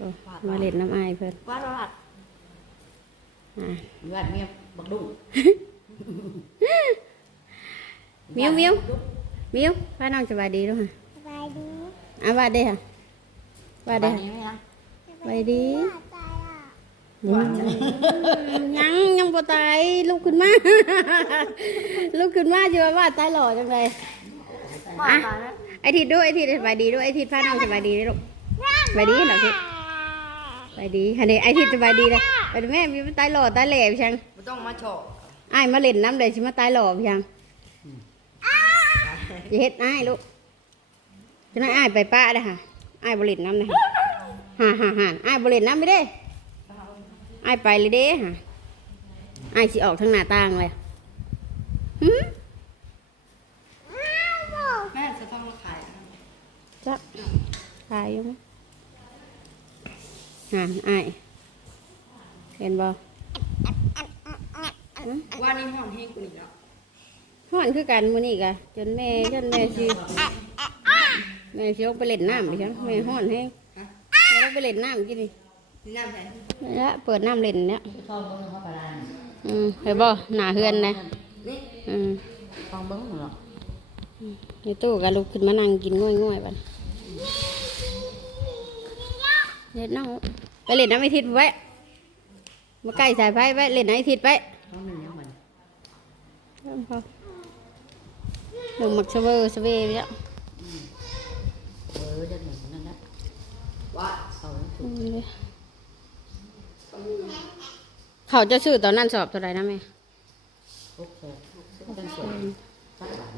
โอ้มาเล่นน้ำอายเพิ่นว่าเราหัดอ่าวาดเมียบักดุ้งมิวมิวมิวว่าน้องสบายดีด้วยค่ะสบายดีอะว่าได้ค่ะว่าได้บ้านค่ะนี้ไหมนะสบายดีตายอะยังยังบ่ตายลุกขึ้นมาลุกขึ้นมาจะว่าว่าตายหล่อจังเลยว่าอะตายแล้วไอทิดด้วยไอทิดสบายดีด้วยไอทิดพาน้องสบายดีด้วยลูกสบายดีเหรอทิดสบายดีฮันนี่ไอทิดสบายดีเลยไปดูแม่มีมันตายหล่อตายแหล่พี่ชังไม่ต้องมาโฉบอ้ายมาเล่นน้ำเลยชิมาตายหล่อพี่ชังอย่าเฮ็ดอ้ายลูกจะนั่งอ้ายไปป้าได้อค่ะอ้ายบริเล่นน้ำเลยค่ะฮ่าฮ่าฮ่าอ้ายบริเล่นน้ำไม่ได้อ้ายไปเลยเด้ค่ะอ้ายสิออกทางหน้าต่างเลยหืมแม่จะต้องมาขายนะจะตายอยู่ไห มห่านอ้ายเห็นบ่ว่านี่ห้องเฮงกูอีกแล้วฮ้อนคือกันมื้อนี้กะจนแม่จนแม่สิแม่สิออกไปเล่นน้ำไปจังแม่ฮ้อนแฮงแม่ต้องไปเล่นน้ำกินนี่นี่น้ำใส่นี่ละเปิดน้ำเล่นเนี่ยเข้าเบิ้งเข้าไปได้อืมเห็นบ่หน้าเฮือนนะนี่อืมเข้าเบิ้งหรอในตู้ก็ลุกขึ้นมานั่งกินง่อยๆบัด เล่นน้ำไปเล่นน้ำไอทิศไว้มาใกล้สายไฟไว้เล่นน้ำไอทิศไว้เข้าหนึ่งยังมันหนึ่งหมักเสเวอร์เสเวอร์ไปแล้วเออจะหนึ่งนั่นนะว่าเขาอืมเขาจะซื้อตอนนั้นสอบเท่าไหรนะแม่พกแค่จังส่วนสักบาท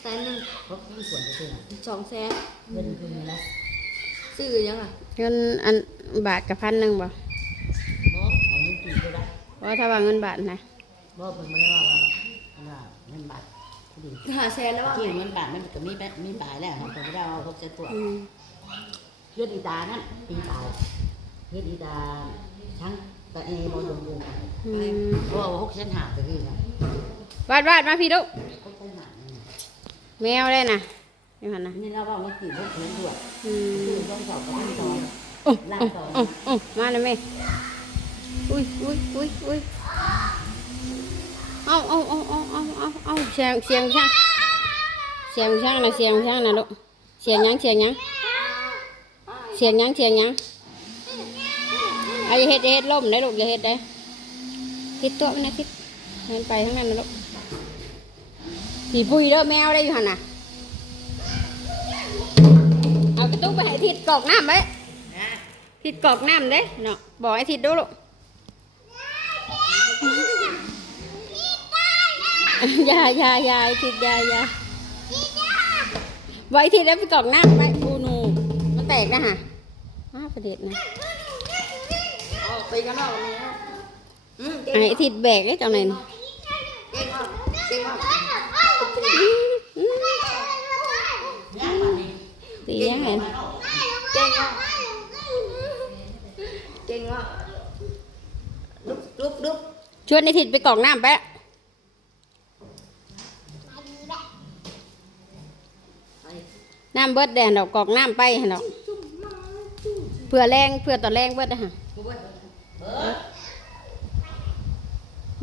แสนหนึ่งพกทั้งส่วนก็คือสองแสนเงินคือนี่ละ ซื้อยังอะเงินอันบาทกับพันหนึ่งบ่บ่เอาเงินกี่ก็ได้เพราะถ้าว่าเงินบาทนะบ่เพิ่นไม่ได้ว่าว่าเงินบาทดีหาแสนแล้วว่ากี่เงินบาทมันก็มีมีบายแล้วครับผมไม่ได้เอาพกเจ็ดตัวอืมเลือดอีตานั่นปีตายเลือดอีตาทั้งตาเอบอลงวงอืมเพราะว่าหกเส้นหาไปพี่นะวาดวาดมาพี่ลูกหกเส้นหาแมวได้นะ นี่หันนะนี่เราว่ามันกี่พวกเลี้ยงด้วยอืมคือต้องสอบกับต้องสอนโอ้ล่าโอ้สอนโอ้โอ้มาเลยแม่อุ้ยอุ้ยอุ้ยอุ้ยเอาเอาเอาเอาเอาเอาเอาเสียงเสียงช่างเสียงช่างนะเสียงช่างนะลูกเสียงหยังเสียงหยังเสียงหยังเสียงหยังเอาอย่าเฮ็ดอย่าเฮ็ดล่มได้ลูกอย่าเฮ็ดได้คิดตัวมันนะคิดเห็นไปทั้งนั้นนะลูกผีปุยเด้อแมวได้อยู่หันน่ะ กระตุกไปให้ทิศกรอกน้ำไว้ทิดกรอกน้ำเด้เนาะบอกไอ้ทิดดูลูกอยาอยาอยาไอ้ทิดอยาอยาบอกไอ้ทิดแล้วไปกรอกน้ำไปอูนูมันแตกนะฮะอ้าวประเด็ดนะออกไปกันแล้ววันนี้นะอืมเก่งไอ้ทิดแบกไอ้เจ้าไหนน่ะเก่งมากเก่งมากตียังไง เก่งมากเก่งมากลุกลุกลุกชวนไอ้ทิดไปกรอกน้ำไปะน้ำเบิดแดนดอกกอกน้ำไปหั่นดอกเพื่อแรงเพื่อต่อแรงเบิดนะฮะ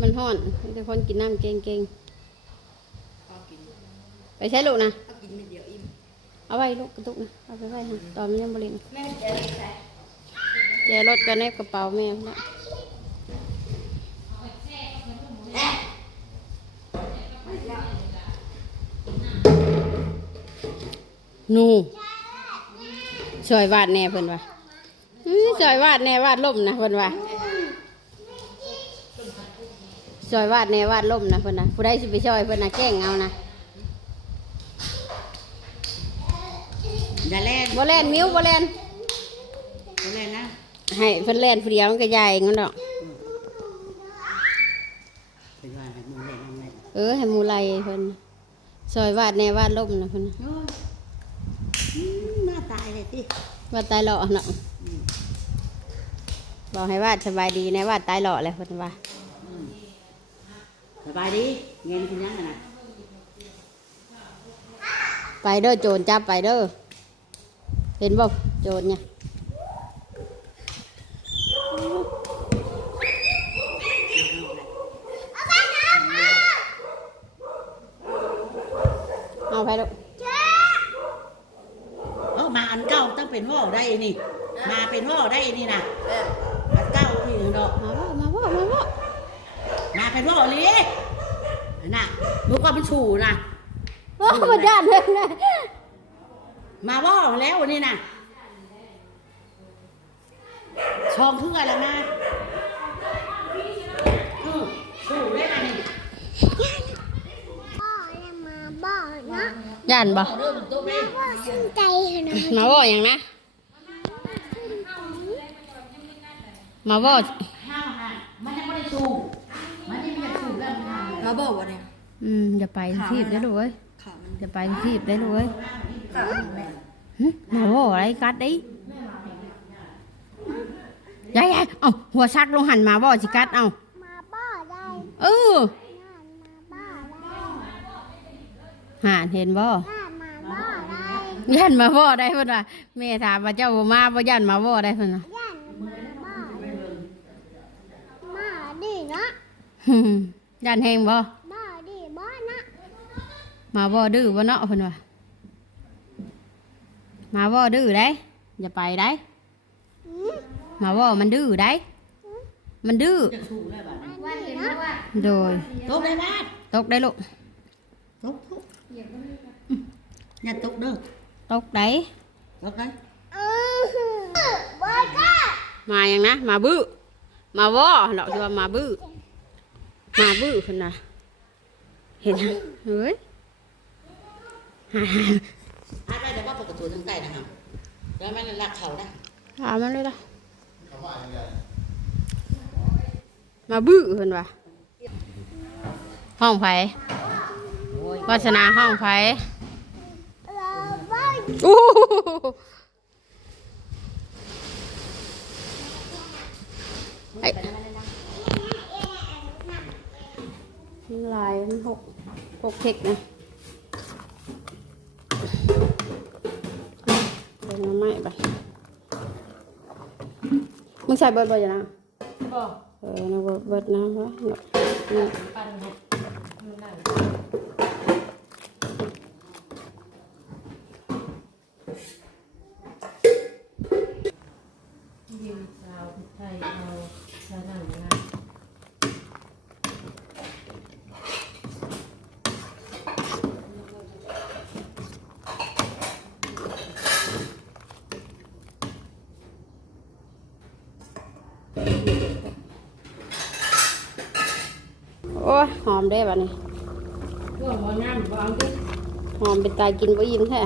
มันห้อนแต่คนกินน้ำเก่งๆไปใช้ลูกนะกินไม่เดียว เอาไว้ลูกกระตุกนะเอาไปไว้ฮะตอนมันยังบริณแม่จะใส่รถกันในกระเป๋าแม่พุ่นละนูซอยวาดแน่เพิ่นว่าอื้อซอยวาดแน่วาดล่มนะเพิ่นว่าซอยวาดแน่วาดล่มนะเพิ่นนะผู้ใดสิไปซอยเพิ่นนะแกล้งเอานะ อย่าเล่นบ่แล่นมิ้วบ่แล่นอย่าเล่นนะให้เพิ่นแล่นผู้เดียวมันก็ใหญ่งั้นดอกเป็นว่าให้มึงเล่นนั่นเล่นเออให้หมูไลเพิ่นซอยวาดแน่วาดล่มนะเพิ่นน่ะโอ้ยอืมหน้าตายเลยสิวาดตายหล่อเนาะบอกให้วาดสบายดีแน่วาดตายหล่อเลยเพิ่นว่าอืมสบายดีเงินคุณยังไงนะ ไปเด้อโจรจับไปเด้อ เห็นบ่โจรเนี่ยเอาไปลูกเออมาอันเก้าต้องเป็นว่าได้นี่ มาเป็นว่าได้นี่นะอันเก้าที่หนึ่งดอกมาว่ามาว่ามาว่ามาเป็นว่าวเลยน่ะลูกว่ามันฉูนะโอ้มันยันเลยนะ มาว่าวแล้วนี่นะชองเพื่อแล้วนะอือชูได้นะนี่พ่อจะมาบอกนะย่านบ่เริ่มตัวเองพ่อสนใจนะมาบ่หยังนะมาบ่ห้าวหันมันยังไม่ได้ชูมันยังไม่ได้ชูแล้วมันทำมาบอกว่าเนี่ยอืมอย่าไปทีบได้ลูกเอ้ยขามันอย่าไปทีบได้ลูกเอ้ย ขามันแม่หึมาบ่อะไรกัดดิยายยายเอาหัวชักลงหันมาบ่สิกัดเอามาบอกได้เอองานมาบอกได้หานเห็นบ่งานมาบอกได้ยันมาบ่ได้เพิ่นว่าแม่ถามว่าเจ้าบ่มาบ่ยันมาบ่ได้เพิ่นว่าย่านมาบอกมาดีนะหึยันแฮงบ่มาดีบ่นะมาบ่ดื้อบ่เนาะเพิ่นว่า มาบ่ดื้อได้ อย่าไปได้อืมมาบ่มันดื้อได้ มันดื้อ จะชูแล้วแบบนี้มาดีนะโดย ตกได้ไหมตกได้ลูก ตกตกอย่าตกเด้อ ตกได้ตกได้อือบ่จ้ามายังนะ มาบื้อ มาบ่เนาะที่ว่ามาบื้อ มาบื้อเพิ่นน่ะเห็นยังเฮ้ย อาได้แต่ว่าปกติทางใต้นะครับแล้วมันรักเขานะถามมันเลยล่ะมาบื้อเพิ่นว่าห้องไผโอ้ยวาสนาห้องไผเราบ่อู้ไอ้ลายมันหกหกเทคนะ เดินมาใหม่ไปมึงใส่เบิร์ดบ่อยนะบอกเออนะเบิร์ดเบิร์ดน้ำวะเนาะนี่ปันเนี่ยมันได้ โอ้ยหอ มได้ป่ะนี่พวกมันน้ำบางทีหอมเป็นตายกินบ่อิ่มแท้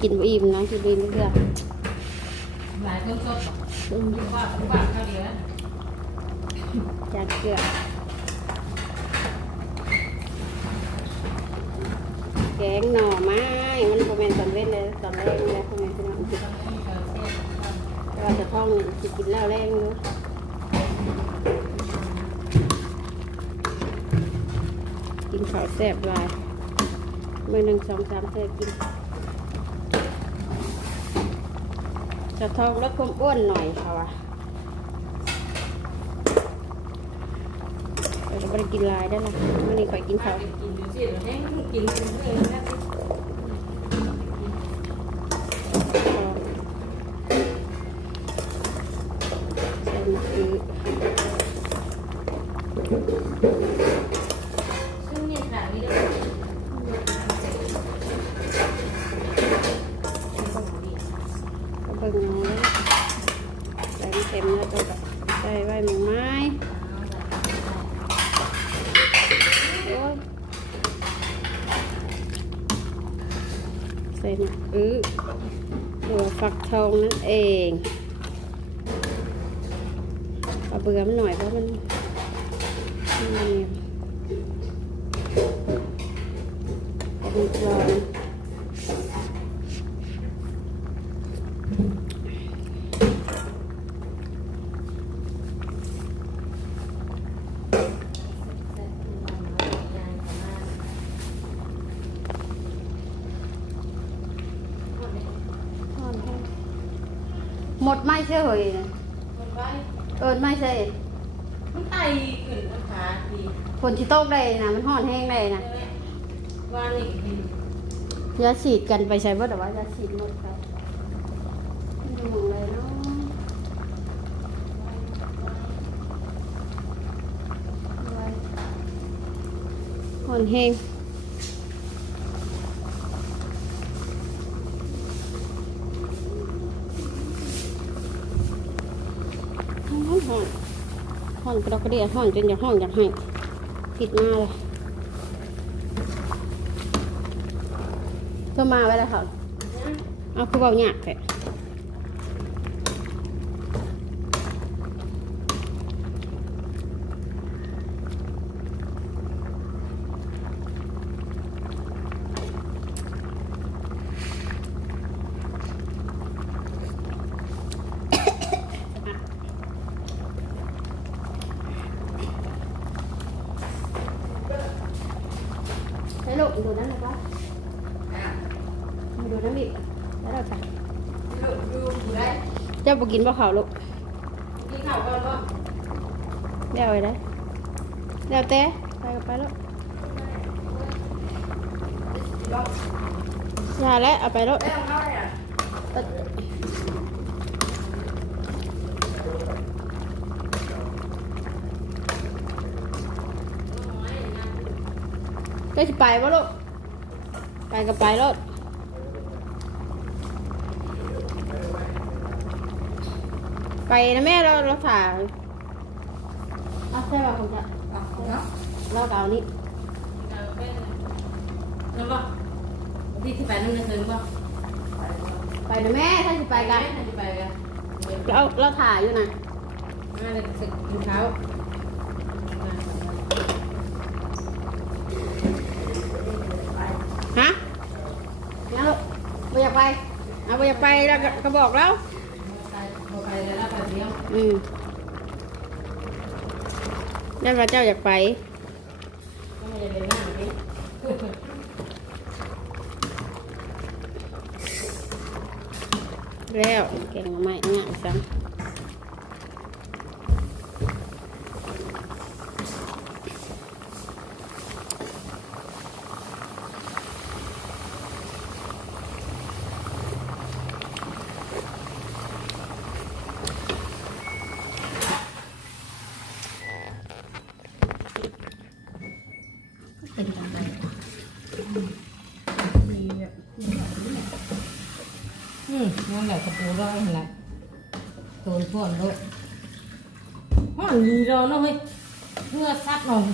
กินบ่อิ่มนะกินบ่อิ่มเพื่อหลายคนชอบอืมว่าว่าข้าวเดียวจัดเกลือแกงหน่อไม้มันบ่แม่นตอนเว้นเลยตอนแรกเลยพ่อแม่พี่น้องแต่ว่าจะท้องนี่สิกินแล้วแรงอยู่ ข้าวแซ่บลายมื้อหนึ่งสองสามเทื่อกินจะท้องลดความอ้วนหน่อยค่ะวะเราจะไปกินลายได้ละวันนี้ข่อยกินข้าวกินอยู่สิแห้งกินเป็นเรื่องนะ ใส่มะเขือ ซึ่งเนี่ยขนาดนี้เลย ก็เบิ่งเอาเลยใส่เต็มแล้วก็ใส่ไว้หมูไม้โอ้ย ใส่หมะเขือหรือว่าฟักทองนั่นเองเอาเบื่อมันหน่อยเพราะมันมันเหนียวเอามันกรอง หมดไม่ใช่เหรอเนี่ยเอินไม่ใช่มันไตขึ้นขาดีฝนชิโต๊กได้นะมันห่อนแห้งได้นะว่านี่กินยาฉีดกันไปใช้บ่แต่ว่ายาฉีดหมดไปไม่รู้เลยเนาะหอนเฮงหอนหอน หอนกระดอกกระเดียหอนจนอยากห้องอยากให้ผิดมาเลยก็มาไว้แล้วค่ะเอาคือเบาหยากแหละให้ลูกดูนั่นเลยปะ ดูนั่นดิแล้วเราจะดูดูดูได้เจ้าบ่กินบ่ข้าวลูกกินข้าวก่อนบ่เดี๋ยวไว้ได้เดี๋ยวเต้ไปก็ไปแล้วอย่าแล้วเอาไปแล้วได้ของเขาเลยอะได้สิไปบ่ลูกไปก็ไปแล้ว ไปนะแม่เราเราถ่ายเอาใช่ป่ะผมจะเอาเนาะเราเก่านี้นั่นบ่ที่สิบแปนั่นจะซื้อบ่ะไปนะแม่ถ้าสิไปกันสิบแปกันเราเราถ่ายอยู่นะมาเลยเสร็จกินข้าฮะงั้นลูกไม่อยากไปเอาไม่อยากไปแล้วก็ก็บอกแล้ว ไปแล้วไปเดียว อืมแล้วพระเจ้าอยากไปแล้วแกงมาใหม่เนี่ยจัง อืมนั่นแหละกระปูร้อยนั่นแหละโดนพ่นด้วยมันดีเราเนาะเฮ้ยเพื่อซับหน่อย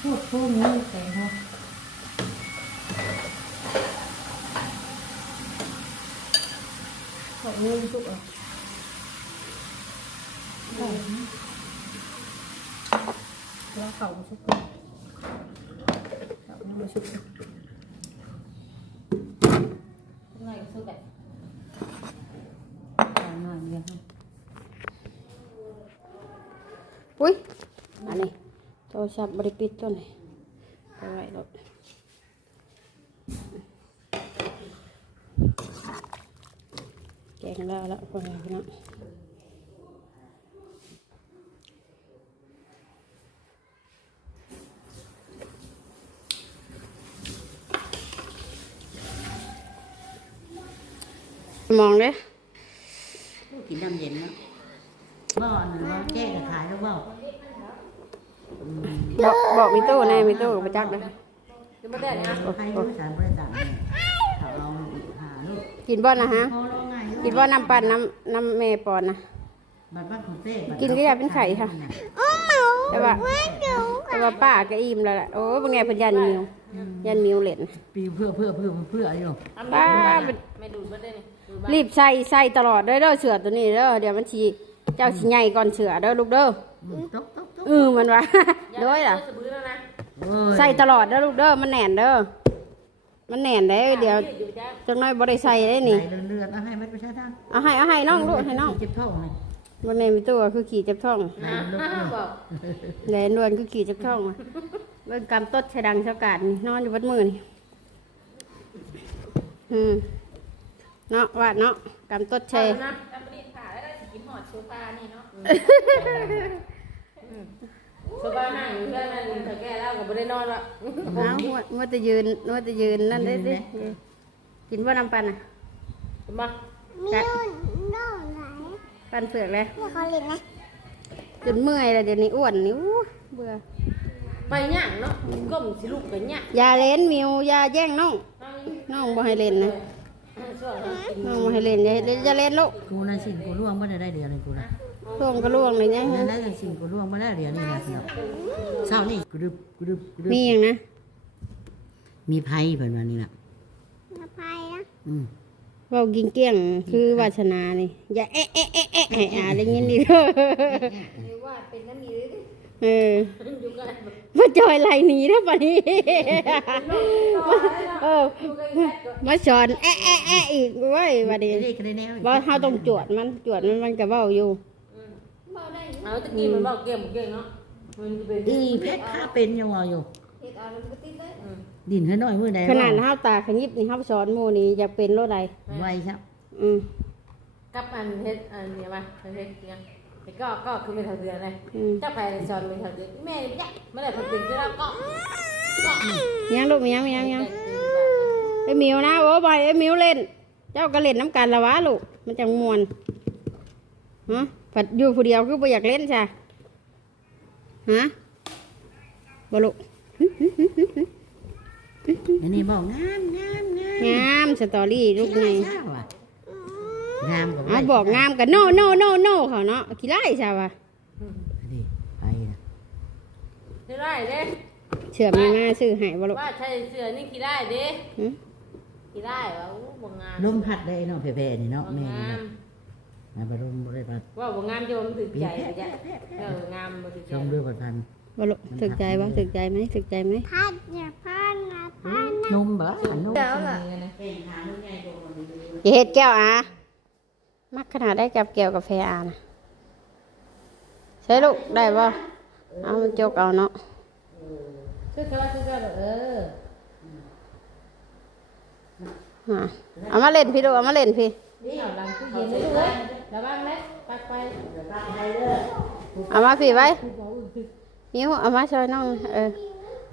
พูดพูดนี้แต่งเขาขอบเงินทุกอะแล้วเขาชุกเขามาชุก ไงก็ชุกแบบหน่อยเดียวอุ้ยอันนี้โทรศัพท์บริปิดตัวไหนไปไว้รถแกงแล้วแล้วคนนี้พี่น้อง มองเด้กินน้ำเย็นเนาะบ่อนหรือว่าแก้กระขายแล้วบ่บอกบอกมีตู้แน่มีตู้กับประจักษ์เลยให้ลูกสารบริจาคเนี่ยเขาเอาหาลูกกินบ่นะฮะพอเราไงกินบ่น้ำปั่นน้ำน้ำเมปอนนะ บัดบ้านของเต้บัดกินก็อยากเป็นไข่ค่ะ แต่ว่า แต่ว่าป้าก็อิ่มแล้วล่ะโอ้บางไงเพิ่นยันมิวยันมิวเล่นปีเพื่อเพื่อเพื่อเพื่ออยู่ป้าเป็นไม่ดูดไม่ได้นี่รีบใส่ใส่ตลอดเด้อเด้อเสือตัวนี้เด้อเดี๋ยวมันสิเจ้าสิใหญ่ก่อนเสือเด้อลูกเด้ออืมตกตกตกเออมันว่า โด้วยล่ะสะบื้อแล้วนะโอ้ยใส่ตลอดเด้อลูกเด้อมันแน่นเด้อมันแน่นได้เดี๋ยวจังน้อยบ่ได้ใส่ได้นี่ใส่เลือดๆเอาให้มันไปใช้ทางเอาให้เอาให้น้องลูกให้น้องเจ็บท้องเลย บ่แน่มีตัวคือขี่จับท้องลูกเนาะบอกแหลนดวนคือขี่จักท่องมาเบิ่งกำต้นชะดังชะกาดนี่นอนอยู่บนมือนี่อืมเนาะว่าเนาะกำต้นเชนะจำปรีถ่ายแล้วได้สิกินหอดโซฟานี่เนาะสบายนั่งอยู่เพื่อนนั่นถ้าแก้แล้วก็บ่ได้นอนละเอามัวมัวแต่ยืนมัวแต่ยืนนั่นได้สิกินว่าน้ำปันอะมามีน้องไหน ปันเผือกเลยเรียกเขาเล่นนะจนเมื่อยแล้วเดี๋ยวนี้อ้วนนี่อู้เบื่อไปย่างเนาะก้มสิลูกไปย่างอยาเล่นมิวอยาแย่งน้องน้องบ่ให้เล่นนะช่วงนั้นกินน้องบ่ให้เล่นอย่าเล่นอย่าเล่นลูกกูน่ะสิ่งกูล่วงไม่ได้ได้เดียวเลยกูนะล่วงก็ล่วงเลยยังนั่นได้สิ่งกูล่วงไม่ได้เดียวนี่นะพี่น้องเช้านี่กรึบกรึบกรึบมีอย่างนะมีไพ่เพิ่นว่านี่น่ะมาพายนะอืม เว้ากิงเกี้ยงคือวาสนานี่อย่าเอ๊ะเอ๊ะเอ๊ะเอ๊ะให้อ่าได้ยินดิเด้อเออมาจอยไหลหนีนะปะนี้เออมาสอนแอะแอะแอะอีกเว้ยบัดนี้เด็กได้แนวบ่เฮาต้องจวดมันจวดมันมันก็เว้าอยู่เอาตะกี้มันบอกเก่งเก่งเนาะมันจะเป็นอีเพชรข้าเป็นยังว่าอยู่ดิ นให้น้อยมื้อใดขนาดเฮาตาขยิบนี่เฮาสอนหมู่นี่อยากเป็นโลดใดไวครับ อืมกับอันเฮ็ดอันนี้มาเฮ็ดยังแต่ก็ก็คือไม่เท่าเดือนเลยอืมเจ้าไปสอนไม่เท่าเดือนแม่ยักไม่ได้ผลตื่นก็แล้วก็ก็ยังลูกมียังมียังมียังไอ้หมิวนะโอ้บอยไอ้หมิวเล่น เจ้าก็เล่นน้ำกันละวะลูกมันจังม่วนฮะผัดอยู่ผู้เดียวคือบ่อยากเล่นใช่ฮะบ่ลูก อันนี้บอกงามงามงามงามสตอรี่ลูกไงใช่ว่ะงามกับเอาบอกงามกันโนโนโนโนเขาเนาะขี้ไล่ใช่ปะดิไปนะที่ได้เด้เชื่อมยังง่ายซื้อให้บ่ลูกว่าใช่เสือนี่กี่ได้เด้หึกี่ได้วะอู้บ่งามลมพัดได้เนาะแผ่ๆนี่เนาะบ่แม่งานี่มนะบรมบ่ได้พัดว่าบ่งามจะมันถึกใจไปจ้ะเอองามบ่ถึกชใจมด้วยพันพันบ่ลูกถึกใจบ่ถึกใจไหมถึกใจไหมพัดอย่าพัดนะพัด นมบ่อันนมแล้วล่ะอย่าเฮ็ดแก้วอะมักขนาดได้กับแก้วกาแฟอะนะใช่ลูกได้บ่เอามันจกเอาเนาะช่วยๆช่วยๆเออฮะเอามาเล่นพี่ดูเอามาเล่นพี่นี่เอาหลังตู้เย็นเลยเลยระวังนะปักไปเอามาพี่ไว้นิ้วเอามาช่วยน้องเออ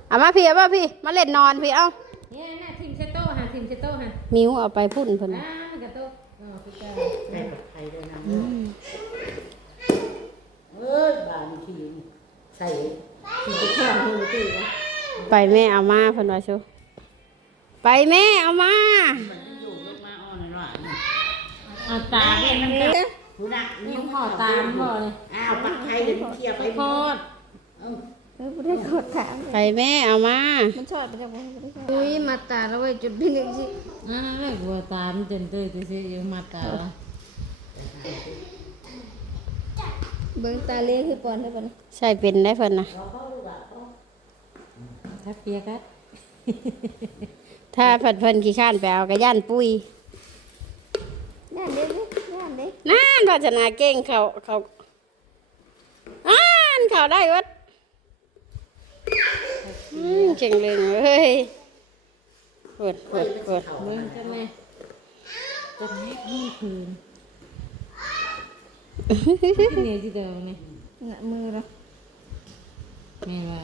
เอามาพี่เอามาพี่ มาเล่นนอนพี่เอาเนี่ยน่ะทีมเชโต้ฮะทีมเชโต้ฮะนิ้วเอาไปพุ่นเพิ่นอ่ามันกระโต้อ๋อพี่แก้วแม่ไทยด้วยนะเอ้ยบานทีใส่ทีมเชโต้ฮู้ตื้อนะไปแม่เอามาเพิ่นว่าชูไปแม่เอามาอยู่ลงมาอ่อนหน่อยเอาตาเนี่ยมันก็ผู้นักนี่ห่อตามห่อเลยอ้าวปักไทยเดี๋ยวเคลียร์ไปโคตร ไปแม่เอามาอุ้ยมาตาแล้วไว้จุดที่หนึ่งสิอ่าเลยบัวตามจนตื้อจะเสียอยู่มาตาเบิ้งตาเลี้ยคือปอนได้ปะใช่เป็นได้เพิ่นนะถ้าเปียกอะถ้าเพิ่นเพิ่นขี้ข้านไปเอากระย่านปุ้ยนั่นเด้ดินั่นเด้นั่นพัฒนาเก่งเขาเขาอ่านเขาได้วัดอืม เก่งเลยเฮ้ยเปิดเปิดเปิดมึงจะไงจะแม่ให้คืนที่เหนี่ยที่เดิมเนี่ยหน้ามือเราแม่ว่า